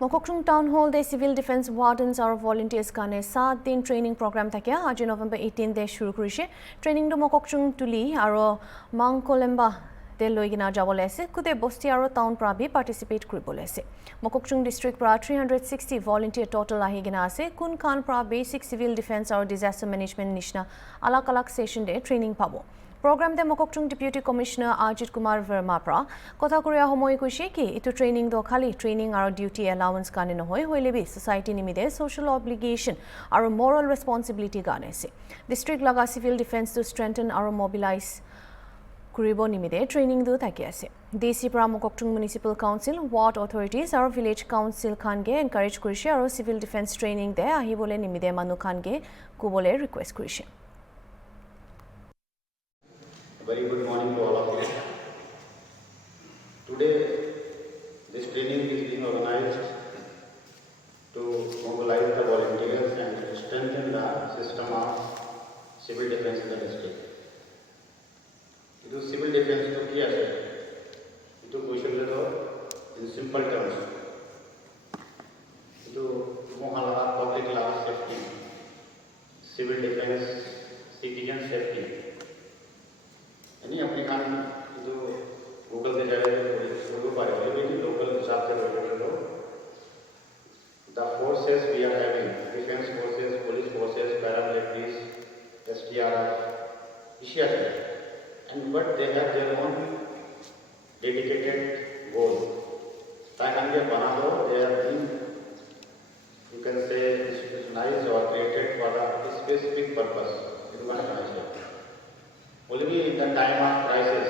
Mokokchung Town Hall de Civil Defense Wardens or Volunteers kane 7 din training program thakia aji November 18 de shuru korise training do Mokokchung tuli aro Mangkolemba de loigina jabole ase kude bosti aro town pra bi participate kuribole ase Mokokchung district pra 360 volunteer total ahigina ase kun khan pra basic civil defense or disaster management nishna alak alak session de training pabo Program de Mokokchung Deputy Commissioner Ajit Kumar Verma pra kotha korea homoy koise ki itu training do khali training aro duty allowance kane nohoy hoile bi society nimide social obligation aro moral responsibility gane ase district laga civil defense to strengthen aro mobilize kuribo nimide training do thaki ase desi pra Mokokchung Municipal Council ward authorities aro village council khan ge encourage korise aro civil defense training de ahibole nimide manu khan ge kubole request korise Very good morning to all of you. Today, this training is being organized to mobilize the volunteers and strengthen the system of civil defense in the district. It is civil defense to key asset. It is question in simple terms. It is mohala public law safety, civil defense, citizen safety. यानी अपनी खान जो Google से जाए तो पारे लेकिन local हिसाब से बोले तो the forces we are having defense forces police forces paramilitaries STRF issues and but they have their own dedicated goal ताकि हम ये बना दो they have been you can say institutionalized or created for a specific purpose it is one concept only in the time of crisis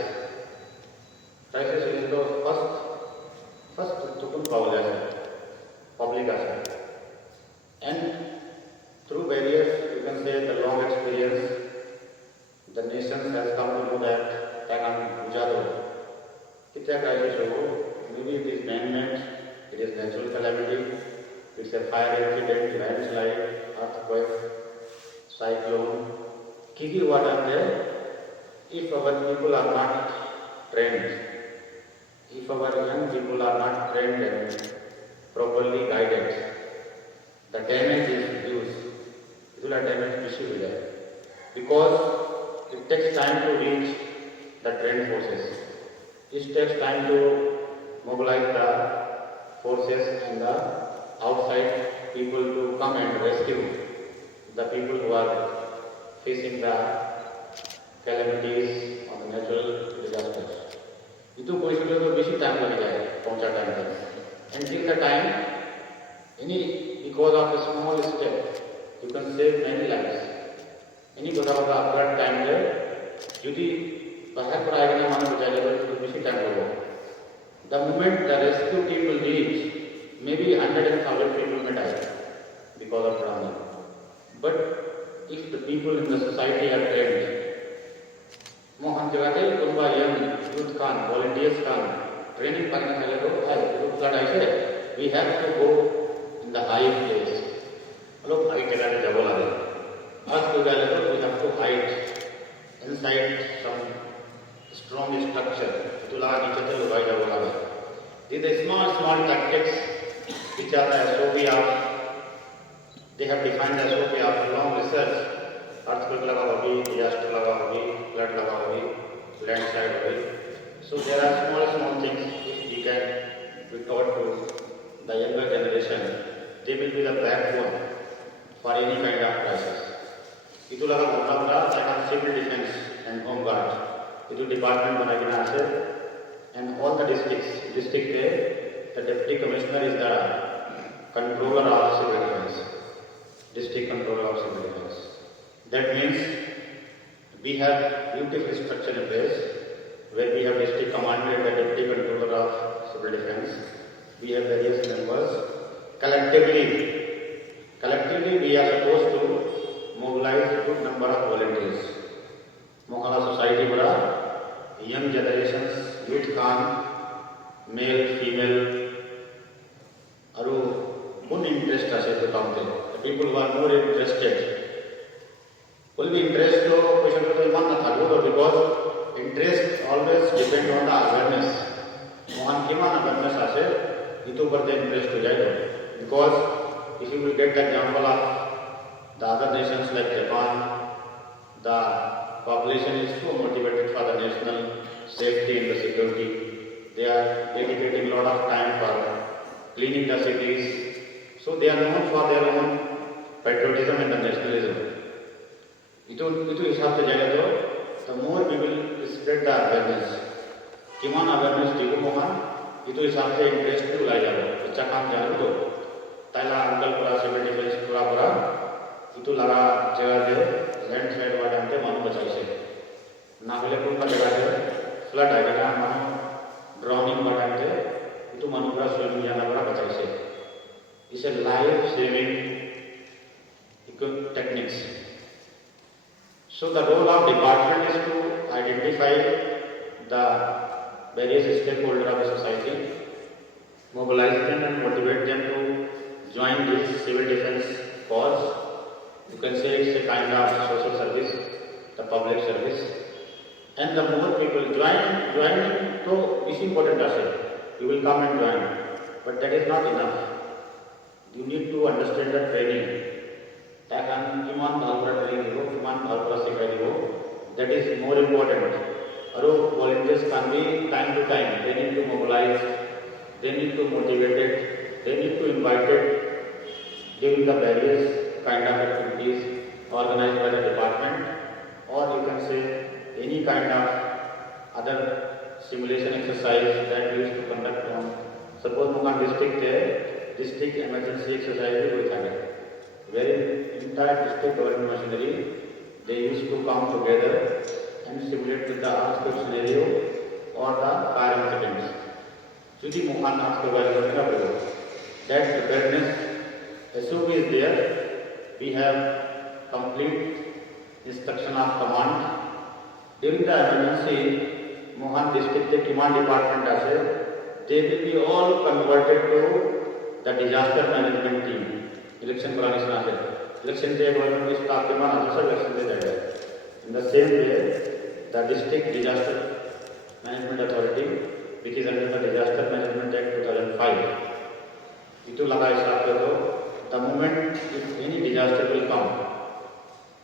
is the first to public asset and through various you can say the long experience the nation has come to know that kitya crisis ho maybe it is man-made it is natural calamity it's a fire incident landslide earthquake cyclone kiki what are there if our people are not trained, if our young people are not trained and properly guided, the damage is huge. It will have damage issue with that. Because it takes time to reach the trained forces. It takes time to mobilize the forces and the outside people to come and rescue the people who are facing the calamities or natural disasters. Itu कोई चीज़ तो बेसी time लग जाए पहुंचा time तक. Until the time, because of a small step, you can save many lives. Any बता होगा आपका टाइम ले, यदि बाहर पर आएगा ना मानो बचाने वाले तो बेसी टाइम लगेगा. The moment the rescue team will reach, maybe 100,000 people may die because of drowning. But if the people in the society are trained, Mohan Jagate, Kumba young youth can, volunteers can, training partner we have to go in the high place. Look, I cannot double we have to hide inside some strong structure. These are small tactics which are the SOP of, they have defined the SOP of long research. Earthquake laga hogi, disaster laga hogi, flood laga hogi, landslide hogi. So there are small things which we can be taught to the younger generation. They will be the backbone for any kind of crisis. Itu laga bhagla second civil defense and home guard. Itu department banagina ase and all the district the deputy commissioner is the controller of civil defense. District controller of civil defense. That means we have beautiful structure in place where we have district commander and the deputy controller of civil defense. We have various members. Collectively we are supposed to mobilize a good number of volunteers. Mokhala society bada young generations, youth can, male, female, aru good interest ase to come there. The people who are more interested will be interest to question to one because interest always depend on the awareness. Mohan kiman awareness ase itu ऊपर से impressed हो जाएगा. Because if you will get the example of the other nations like Japan, the population is so motivated for the national safety and the security. They are dedicating a lot of time for cleaning the cities. So they are known for their own patriotism and the nationalism. itu हिसाब से जाएगा तो the more we will spread the awareness. किमान awareness दिगो Mohan itu हिसाब से interest भी लाया जाएगा. बच्चा काम जानो तो ताला अंकल पूरा सिविल डिफेंस पूरा itu लगा जगह दे लैंड स्लाइड वाला हमके मानो बचाई से ना होले पूरा जगह दे फ्लड आ गया मानो ड्राउनिंग वाला हमके itu मानो पूरा स्विमिंग जाना पूरा बचाई से. इसे life saving techniques. So the role of department is to identify the various stakeholders of the society, mobilize them and motivate them to join this civil defense cause. You can say it's a kind of social service, the public service. And the more people join so is important as well. You will come and join, but that is not enough. You need to understand the training. किमान भावना training हो, किमान भावना सिखाई हो, that is more important. और volunteers can be time to time. They need to mobilize, they need to motivate it, they need to invite it, giving the various kind of activities organized by the department, or you can say any kind of other simulation exercise that we used to conduct on. Suppose Mokokchung district emergency exercise भी होता है. Where entire district government machinery they used to come together and simulate with the earthquake scenario or the fire incidents. Jadi Mokokchung earthquake value का प्रयोग. That preparedness SOP is there. We have complete instruction of command. During the emergency, Mokokchung district command department as they will be all converted to the disaster management team. Election कराने से आते election day government के staff के मान दूसरा election दे जाएगा. In the same way, the district disaster management authority, which is under the Disaster Management Act 2005, itu लगा हिसाब कर दो. The moment if any disaster will come,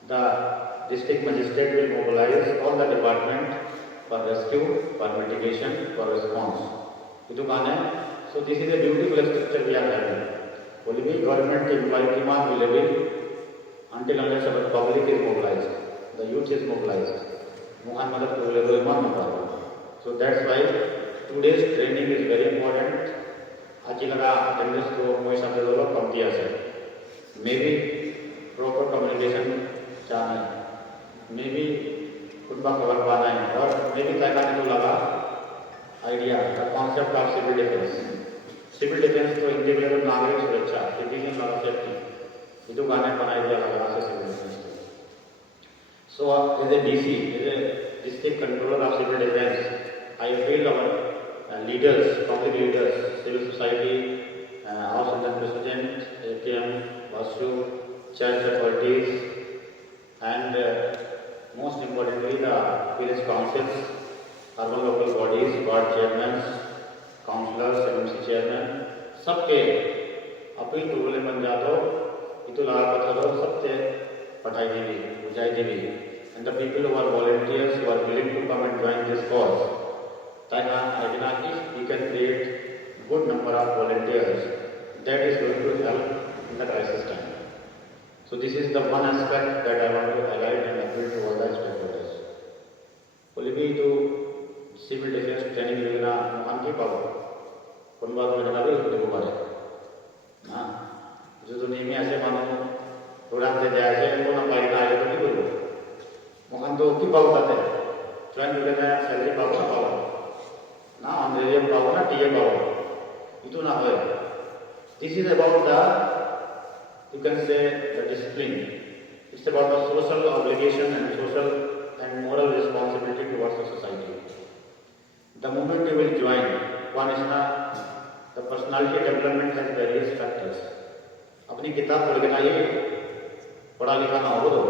the district magistrate will mobilize all the department for rescue, for mitigation, for response. Itu kan है. So this is a beautiful structure we are having. Only government employee demand will be until unless the public is mobilized, the youth is mobilized. Mokokchung मतलब तो level मान होता है. So that's why today's training is very important. आज लगा attendance तो मोई साथ दो कम किया से. Maybe proper communication चाहिए. Maybe खुद बात कर पाना है और maybe तय करने को लगा idea, the concept of civil defense. Civil defense तो इंडिविजुअल नागरिक सुरक्षा, सिटीजन लॉ सेफ्टी, ये तो गाने बनाए गए लगा से civil defense. So as a DC, as a district controller of civil defense, I feel our leaders, public leaders, civil society, House and the President, ATM, Vasu, church authorities, and most importantly the village councils, urban local bodies, ward chairmen, councillors, MMC chairman, सबके appeal टूले बन जातो, इतो लगा पता दो सबसे पढ़ाई देवी, बुझाई देवी, and the people who are volunteers who are willing to come and join this cause. ताकि if we can create good number of volunteers, that is going to help in the crisis time. So this is the one aspect that I want to highlight and appeal to all the stakeholders. Only we do civil defense training योजना हम की पाओ. कौन बात में लगा भी होते को बारे. ना जो तो नहीं में ऐसे मानो प्रोग्राम से जाए ऐसे को ना पाई ना आए तो नहीं करो. मोहन तो की पाओ करते. ट्रेन में ना सैलरी पाओ ना पाओ. ना ऑनरेरियम पाओ ना टीए पाओ. इतो ना होए. This is about the, you can say, the discipline. It's about the social obligation and social and moral responsibility towards the society. The moment you will join, one is the personality development has various factors. अपनी किताब पढ़ के ना ये पढ़ा लिखा ना हो तो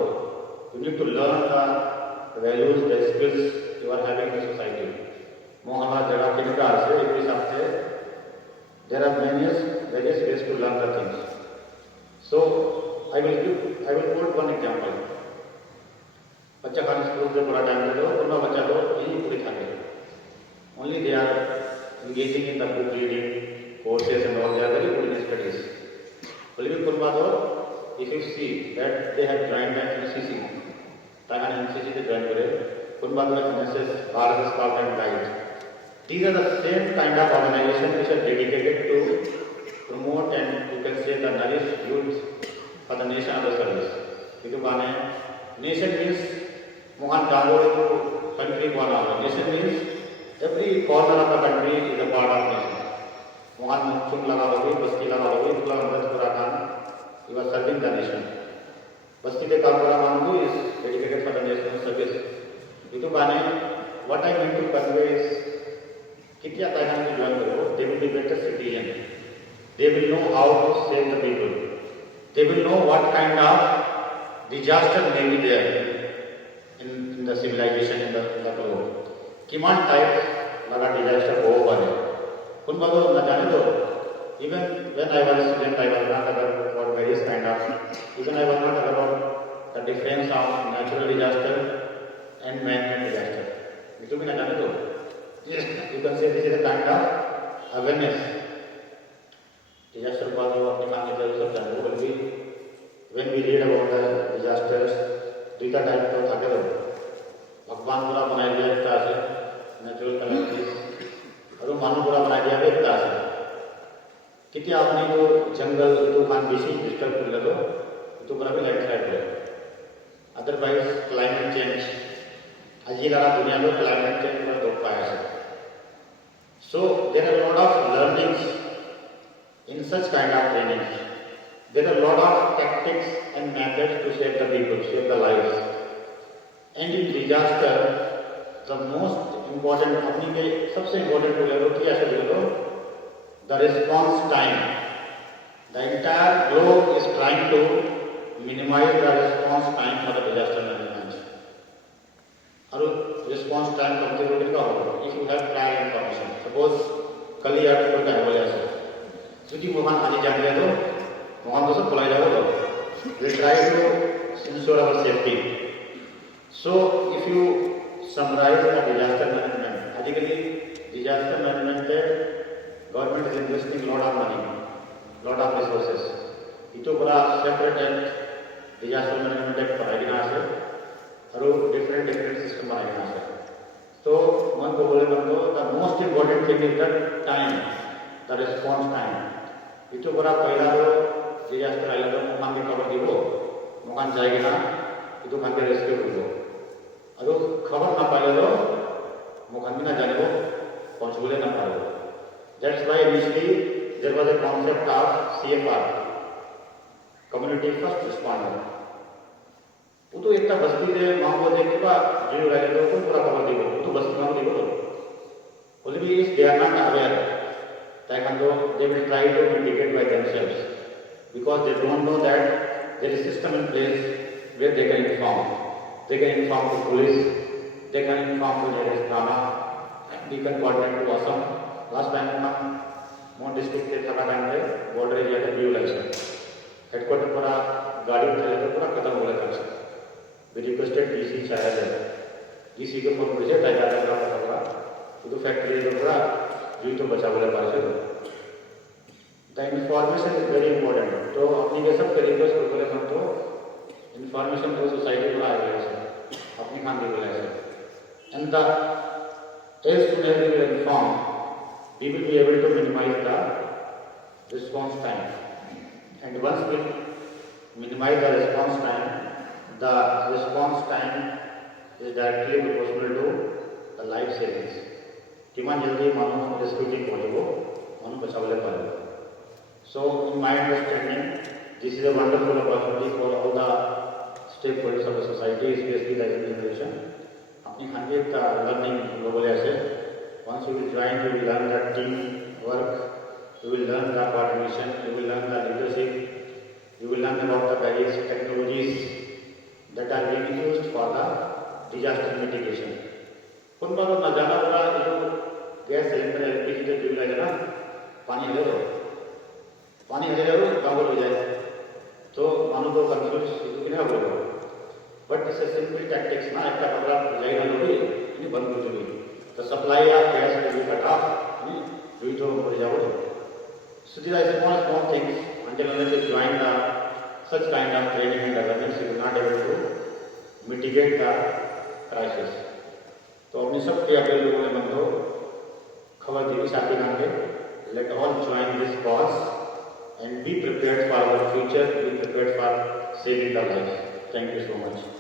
you need to learn the values, the skills you are having in society. मोहल्ला जगह के निकाल से एक हिसाब से There are various ways to learn the things. So I will quote one example. बच्चा खाली स्कूल से पूरा टाइम दे दो, उनका बच्चा तो यही पूरी खाते हैं. Only they are engaging in the book reading, courses and all. They are very good in studies. Only Kurmado, if you see that they have joined the NCC, Tahan NCC they joined with Kurmado NSS, Bharat Scout and Guide. These are the same kind of organization which are dedicated to promote and you can say the nourish youth for the nation of the service. Itu bane nation means Mohan Tagore to country one. Nation means every corner of the country is a part of nation. Mohan Mokokchung laga hogi, Basti laga hogi, Tula Amrit Purakan, he was serving the nation. Basti de Kalpura Mandu is dedicated for the national service. Itu bane, what I meant to convey is, Kitya Taihan to join the road, they will be better citizens. They will know how to save the people. They will know what kind of disaster may be there in the civilization in the globe. Kiman type laga disaster ho pare. Kun bado na jane do. Even when I was a student, I was not aware about various kind of. Even I was not aware about the difference of natural disaster and man-made disaster. Itu bhi na jane do. Yes, you can say this is a kind of awareness. Disaster was अपने काम में जरूर सब जानते हो भी when we read about the disasters दूसरा type तो था क्या भगवान पूरा बना दिया एक तरह से नेचुरल कैलेमिटीज और वो मानव पूरा बना दिया एक तरह से कितने आपने वो जंगल तूफान बीसी डिस्टर्ब कर लो तो पूरा भी लैंडस्लाइड हो अदरवाइज क्लाइमेट चेंज आज ये लगा दुनिया में क्लाइमेट चेंज पूरा तो पाया है so there are a lot of learnings in such kind of training. There are a lot of tactics and methods to save the people, save the lives. And in disaster, the most important, अपनी के सबसे important tool है वो क्या है देखो, the response time. The entire globe is trying to minimize the response time for the disaster management. और response time कम से कम कितना होगा? If you have prior information, suppose कल ही आपको कोई टाइम हो जाए क्योंकि मोहन आने जान गया तो मोहन तो सब बुलाए जाओ we try to ensure our safety. So if you summarize the disaster management, आजकल disaster management पे government is investing lot of money, lot of resources. इतो बड़ा separate disaster management एक पढ़ाई ना से और different system बनाए ना से. तो मन को बोले बंदो the most important thing is the time, the response time. इतो बड़ा पहला तो disaster आया तो मुकाम में खबर दिवो, मुकाम जाएगी ना, इतो खान के रेस्क्यू करो. अगर खबर ना पाए तो मुकाम में ना जाने वो पहुंच बोले ना पाए. That's why initially there was a concept of CFR, community first responder. वो तो एक ता बस्ती दे माँ को देख के बा जीरो रहे तो कौन पूरा खबर दिवो, वो तो बस्ती माँ को दिवो. Only if they are not aware, they will try to mitigate by themselves because they don't know that there is a system in place where they can inform. They can inform the police, they can inform the nearest Thana, they can coordinate to Assam. Last time हम मोन district के थका time पे border area का view election headquarter पूरा गाड़ी उठाए तो पूरा खत्म हो गया था. We requested DC चाहे जाए DC को फोन भेजे टाइगर का पता होगा तो फैक्ट्री तो पूरा जीव तो बचा बोले पास है. The information is very important. तो अपनी के सब तरीकों से बोले हम तो information को सोसाइटी को आगे है अपनी खान भी बोले ऐसे. And the as soon as we will inform, we will be able to minimize the response time. And once we minimize the response time is directly proportional to the life savings. किमान जल्दी मानो rescue team पहुंचेगो मानो बचावले पाएगा. So in my understanding, this is a wonderful opportunity for all the stakeholders of the society, especially the young generation. अपनी खाने का learning global ऐसे. Once you will join, you will learn the team work, you will learn the coordination, you will learn the leadership, you will learn about the various technologies that are being used for the disaster mitigation. कुन बारों न जाना पड़ा ये gas cylinder LPG के fuel है ना पानी ले लो पड़ जाए तो मानो तो कंफ्यूज कितना बोलो बट दिस सिंपल टैक्टिक्स ना एक पकड़ा जाए ना लोग ये बंद हो चुकी तो supply of gas will be cut off do तो पड़ जाओ so these are small things until unless you join the such kind of training and developments you will not able to mitigate the crisis तो अपने सब के अपने लोगों ने बंदो खबर दी साथी नाम let all join this cause and be prepared for our future, be prepared for saving the life. Thank you so much.